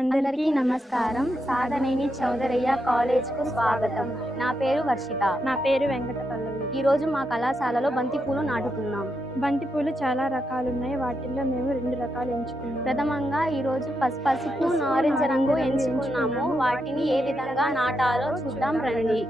అందరికీ నమస్కారం. సాధనేని చౌదరయ్య కాలేజ్‌కు స్వాగతం. నా పేరు వర్షిత. నా పేరు వెంకట పల్లవి. ఈరోజు మా కళాశాలలో బంతిపూలు నాటుతున్నాం. బంతిపూలు చాలా రకాలున్నాయి. వాటిల్లో మేము 2 రకాలు ఎంచుకున్నాము. ప్రథమంగా ఈరోజు పసుపు, నారింజ రంగు ఎంచుకున్నాము. వాటిని ఏ విధంగా నాటాలో చూద్దాం రండి.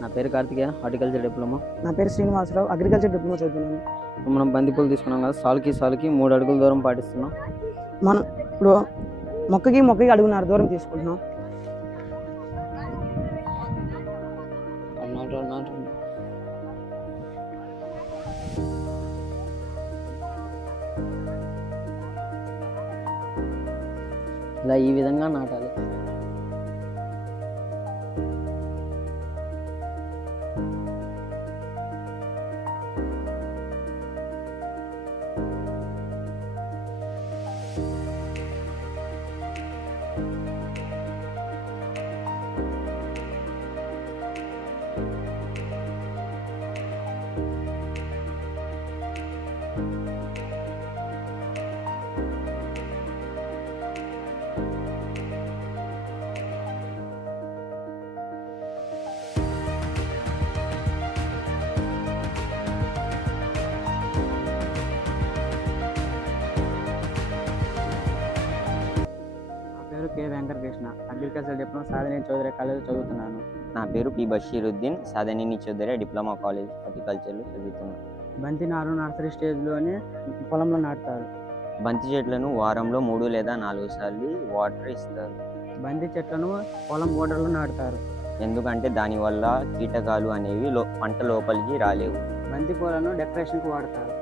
నా పేరు కార్తికేయ, హార్టికల్చర్ డిప్లొమా. నా పేరు శ్రీనివాసరావు, అగ్రికల్చర్ డిప్లొమా చదువుతున్నాను. మనం బంతిపూలు తీసుకున్నాం కదా, సాల్కి 3 అడుగుల దూరం పాటిస్తున్నాం. మనం ఇప్పుడు మొక్కకి 1.5 దూరం తీసుకుంటున్నాం. ఇలా ఈ విధంగా నాటాలి. పేరు K Venkatakrishna, agriculture diploma Sadhaneni Chowdary college చదువుతున్నాను. నా పేరు P Basheeruddin, Sadhaneni Chowdary diploma college హార్టికల్చర్లో చదువుతున్నాను. బంతి నారు నర్సరీ స్టేజ్లోనే పొలంలో నాటుతారు. బంతి చెట్లను వారంలో 3 లేదా 4 సార్లు వాటర్ ఇస్తారు. బంతి చెట్లను పొలం బోర్డర్లో నాటుతారు. ఎందుకంటే దానివల్ల కీటకాలు అనేవి పంట లోపలికి రాలేవు. బంతి పూలను డెకరేషన్కి వాడతారు.